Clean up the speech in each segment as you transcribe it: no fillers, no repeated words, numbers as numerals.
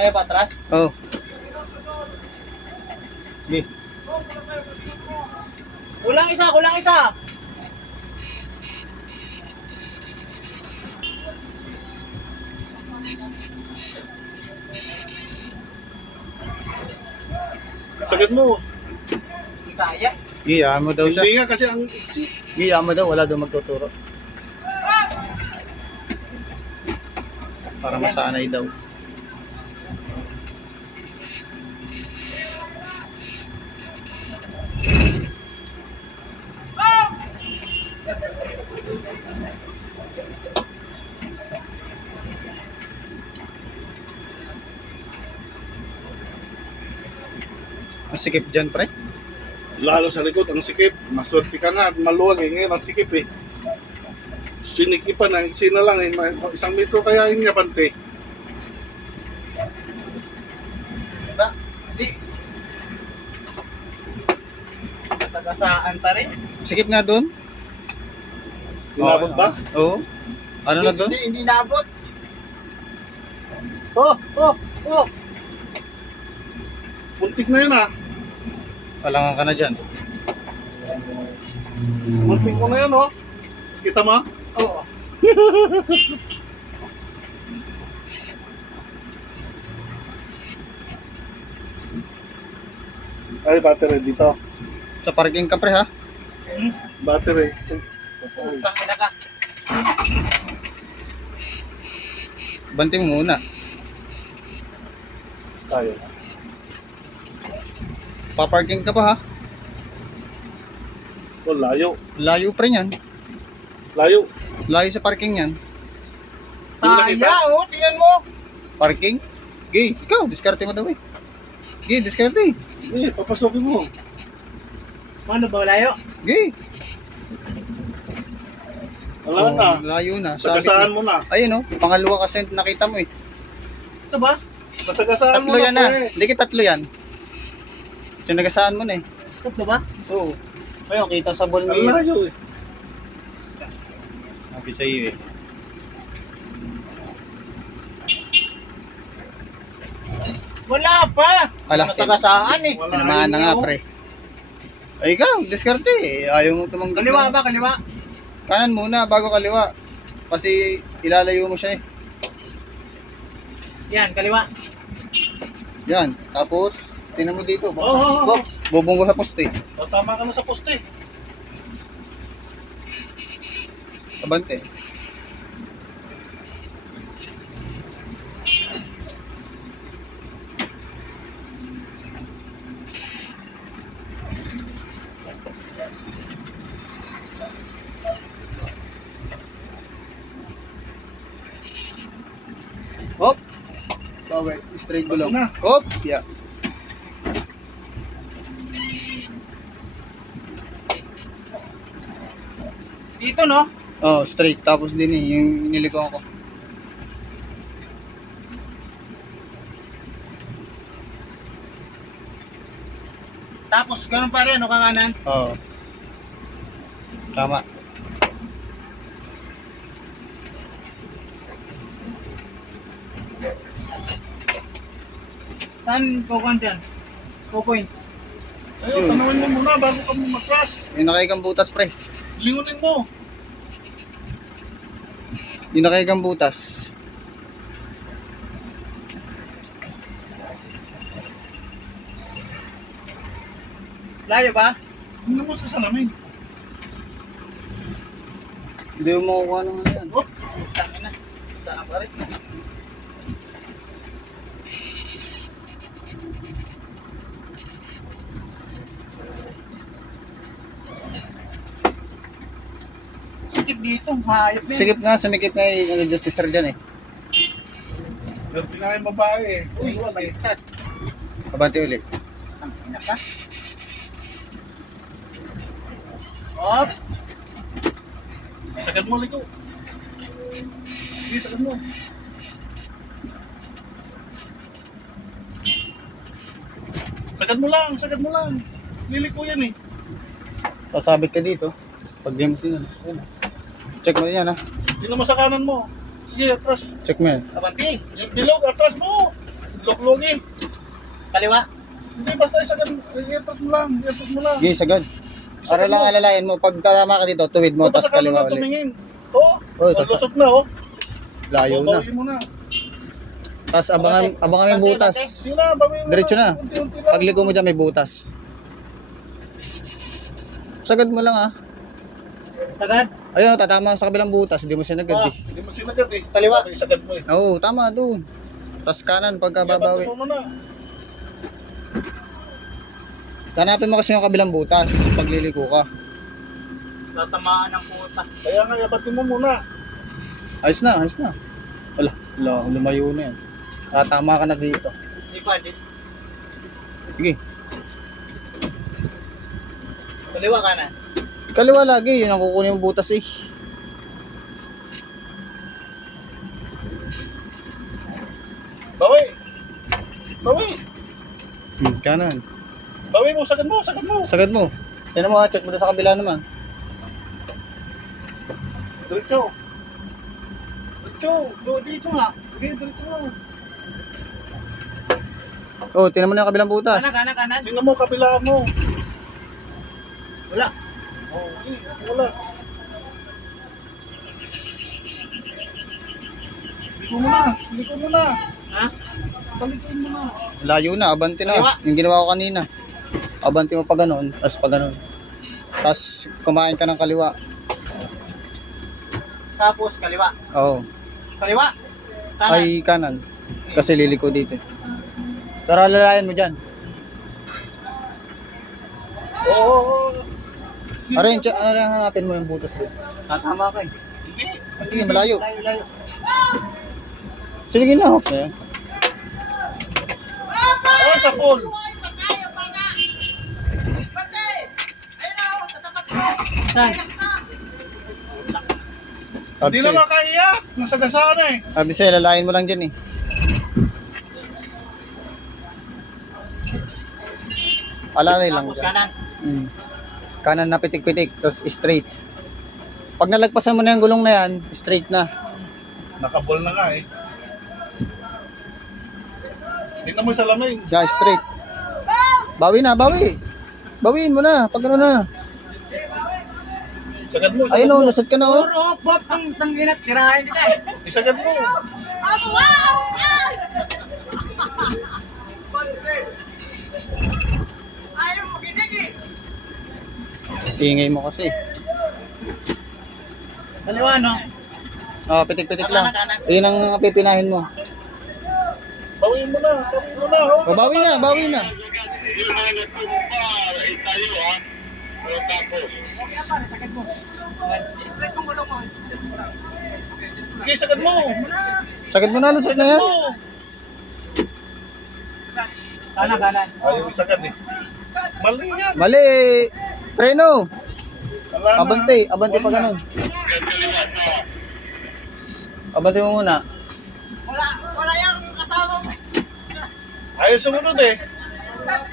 Kaya ba atras? Oo. Oh. Sige. Kulang isa, kulang isa. Sagad mo. Hindi kaya. Giya mo daw siya. Hindi nga kasi ang iksi. Giya mo daw, wala daw magtuturo. Para masanay daw. Masikip dyan, pre. Lalo sa likod, ang sikip. Maswerte ka na at maluwag eh. Ngayon ang sikip eh. Sinikipan na, sina lang eh. 1 metro kaya yun nga bante. Diba? Hindi. Sagasaan pa rin. Sikip nga doon. Tinabot ba? Oo. Ano na doon? Hindi nabot. Oh! Oh! Oh! Muntik na yun ah. Palangan ka na dyan. Muntik mo na yun oh. Kita mo? Oo. Ay, battery dito. Sa parking ka, pre, ha? Battery. Putang ina ka. Banting muna. Tayo. Paparking ka pa, ha? Oh, layo. Layo, pre, yan. Layo. Layo sa parking yan. Kaya oh, tingnan mo. Parking? Gay, ikaw, diskarte mo daw, eh. Gay, diskarte. Eh, papasokin mo. Ano ba layo? Gay. Wala na. Layo na. Sagasaan mo na. Ayun, oh. Pangalawa kasi nakita mo, eh. Ito ba? Sagasaan mo Tatlo na. yan, ha? pre. Hindi ka tatlo yan. Sinagasaan mo na, eh. Ito ba? Oo. Ayun, kita sa ball Ang mirror. layo eh. Sabi sa iyo, eh. Wala pa. Ala, Nasagasaan eh. Wala tinamaan na yun, nga, oh. pre. Ay, ikaw, diskarte, eh. Ayaw mo tumanggi. Kaliwa ba? Kaliwa? Kanan muna, bago kaliwa. Kasi ilalayo mo siya, eh. Yan, kaliwa. Yan. Tapos, tingnan mo dito. Oo. Bubong ko sa poste. Tama ka na sa poste. Abante. Hop. Bawal. Straight gulong. Bago na. Hop. Yeah. Dito no? Oh, straight. Tapos din eh, yung niligaw ko. Tapos ganun pa rin, ano kakanan? Oo. Tama. Saan kukuhan dyan? Kukuhin. Ayun, tanawin mo muna bago ka mag-crash. Yung nakaigang butas, pre. Lingunin mo. Yung nakaigang butas. Layo ba? Hindi mo sa salamin. Hindi mo makukuha ng ano yan. Oh, tangin na. Saan pa rin? Sikip dito, hayop na. Sikip nga, sumikip nga yung justicer dyan eh. Yung pinakain babae eh. Uy, Uy, eh. baliktad. Abante ulit. Tangin na ka. Op! Sagad mo, liko. Sige, sagad mo. Sagad mo lang. Liliko yan eh. Sasabit ka dito. Pag di mo sinun. Check mo yan, ha. Sino mo sa kanan mo? Sige, atras. Check mo yan. Kabanting! Yung bilog, atras mo. Luklugi. Kaliwa. Hindi, basta isagad. I-atras mo lang. I-atras mo lang. Sige, sagad. Para lang alalayan mo, pag tama ka dito, tuwid mo, Basta tapos kaliwa ulit. tumingin. Oo. Oh, Lusot na, oh. Layo na. Babawiin mo na. Tapos abangan may butas. Sige na, babawiin mo Diretso na. Unti-unti lang. Pagliko mo dyan, may butas. Sagad mo lang ah. Sagad. Ayun, tatama sa kabilang butas, hindi mo sinagad eh. Hindi mo sinagad eh. Kaliwa. Sabi, isagad mo eh. Oo, tama doon. Tapos kanan pagka babawi. Iabante mo muna. Hanapin mo kasi yung kabilang butas pag liliko ka. Tatamaan ng puta. Kaya nga, iabante mo muna. Ayos na, ayos na. Wala, lumayo na yan. Tama ka na dito. Hindi pwede. Sige. Kaliwa kanan. Kaliwa lagi, yun ang kukunin yung butas eh. Bawi. Bawi. Kanan. Bawi mo, sagad mo, sagad mo. Sagad mo. Yan mo ha, check mo na sa kabila naman. Diretso. Diretso. Diretso nga. Sige, diretso mo. Oh, tingnan mo na yung kabilang butas. Kanan. Tingnan mo, kabilaan mo. Wala. Oh, wala. Liko mo na. Liko mo na. Ha? Balikin mo na. Layo na, abante na. Kaliwa. Yung ginawa ko kanina. Abante mo pa ganun, tapos pa ganun. Tapos kumain ka ng kaliwa. Tapos kaliwa. Oo. Kaliwa. Kanan. Ay, kanan. Kasi liliko dito. Tara, lalayan mo dyan. Oo. Aray, hanapin mo yung butas doon. Tama ka eh. Hindi. Sige, malayo. Layo. Sige na, hop na yan. Ah, sa pool. Saan? Hindi na makaiyak. Nasagasaan eh. Sabi sa'yo, lalayan mo lang dyan eh. Alalay lang Tapos dyan. kanan. Kanan na pitik-pitik, tapos straight. Pag nalagpasan mo na yung gulong na yan, straight na. Nakabol na nga eh. Hindi na mo salamin. Yeah, straight. Bawi na, bawi. Bawiin mo na, pag ano na. Sagad mo, Ayun sagad o, mo. lasad ka na o. Puro pop tang inat. Tirahin kita eh. Isagad mo. Ingay mo kasi. Kaliwa no? Oh, pitik-pitik lang. Kanan. Yun ang pipinahin mo. Bawiin mo na. Bawiin mo na. Oh. O, bawi na, bawi na. Straight kong gulong mo. Okay, sagad mo. Sagad mo na, lusot na Sagad yan. mo. Kanan. Ayaw isagad eh. Mali yan. Mali. Preno. Wala na. Abante pa Wala. ganun. Abante mo muna. Wala yung kasama mo. Ayaw sumunod eh.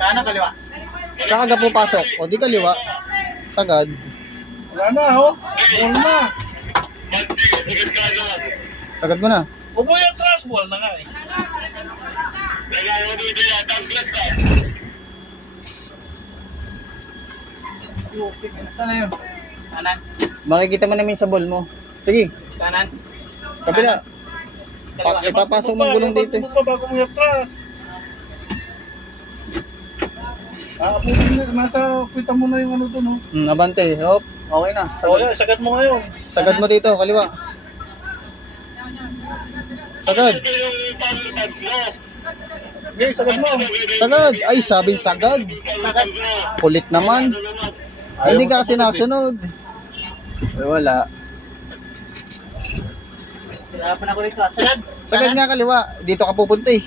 Kanan kaliwa. Saan ka pupasok? O di kaliwa. Sagad. Wala na oh. Wala na. Sagad mo na. Huwag mo yung trash ball na nga eh. Saan na yun? Kanan. Makikita mo namin sa ball mo. Sige, Kanan. kabila. Kaliwa. Ipapasok mo ang gulong dito. Iba't mo pa bago mo yung trash. Abutin na. Nasa kwita mo na yung ano dun oh. Abante. Hop. Okay na. O yan, sagad mo ngayon. Sagad mo dito, kaliwa. Sagad. Okay, sagad mo. Sagad. Ay, sabi sagad. Kulit naman. Hindi ka kasi nasunod. Ay, wala. Hirapan ako rito. Sagad. Sagad nga kaliwa. Dito ka pupunta eh.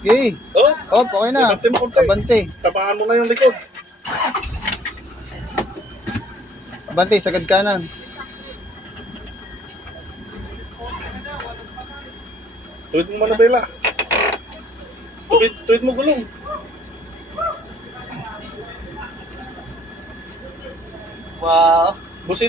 Okay. Oh, Hop, okay na. Abante mo konti. Abante. Tabangan mo na yung likod. Abante, sagad kanan. Tuwid mo manabela. Tuwid mo gulong. Wow. Busin